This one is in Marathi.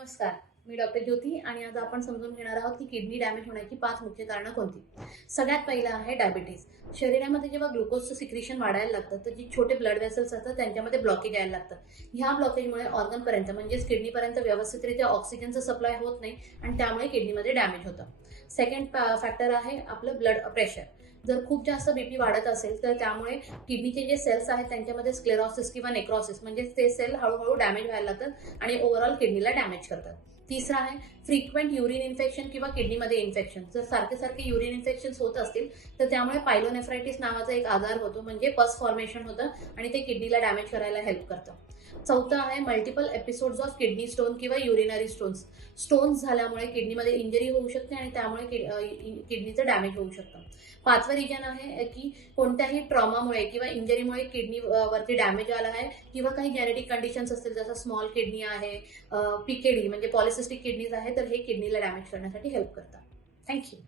नमस्कार, मी डॉक्टर ज्योती आणि आज आपण समजून घेणार आहोत की किडनी डॅमेज होण्याची 5 मुख्य कारणं कोणती. सगळ्यात पहिलं आहे डायबिटीज. शरीरामध्ये जेव्हा ग्लुकोजचं सिक्रेशन वाढायला लागतं तर जी छोटे ब्लड वेसल्स असतात त्यांच्यामध्ये ब्लॉकेज यायला लागतं. ह्या ब्लॉकेजमुळे ऑर्गनपर्यंत म्हणजेच किडनीपर्यंत व्यवस्थितरित्या ऑक्सिजनचं सप्लाय होत नाही आणि त्यामुळे किडनीमध्ये डॅमेज होतं. सेकंड फॅक्टर आहे आपलं ब्लड प्रेशर. जर खूप जास्त बीपी वाढत असेल तर त्यामुळे किडनीचे जे सेल्स आहेत त्यांच्यामध्ये स्क्लेरोसिस किंवा नेक्रोसिस म्हणजे ते सेल हळूहळू डॅमेज व्हायला लागतात आणि ओव्हरऑल किडनीला डॅमेज करतात. तिसरा आहे फ्रिक्वेंट युरिन इन्फेक्शन किंवा किडनीमध्ये इन्फेक्शन. जर सारखे सारखे युरिन इन्फेक्शन होत असतील तर त्यामुळे पायलोनेफ्रायटिस नावाचा एक आजार होतो म्हणजे पस फॉर्मेशन होतं आणि ते किडनीला डॅमेज करायला हेल्प करतं. चौथं आहे multiple episodes of kidney stone किंवा युरिनरी स्टोन्स झाल्यामुळे किडनीमध्ये इंजरी होऊ शकते आणि त्यामुळे किडनीचं डॅमेज होऊ शकतं. पाचवं रिजन आहे की कोणत्याही ट्रॉमामुळे किंवा इंजरीमुळे किडनी वरती डॅमेज आला आहे किंवा काही जेनेटिक कंडिशन्स असतील जसं स्मॉल किडनी आहे, पीकेडी म्हणजे पॉलिसिस्टिक किडनीज आहे, तर हे किडनीला डॅमेज करण्यासाठी हेल्प करतात. थँक्यू.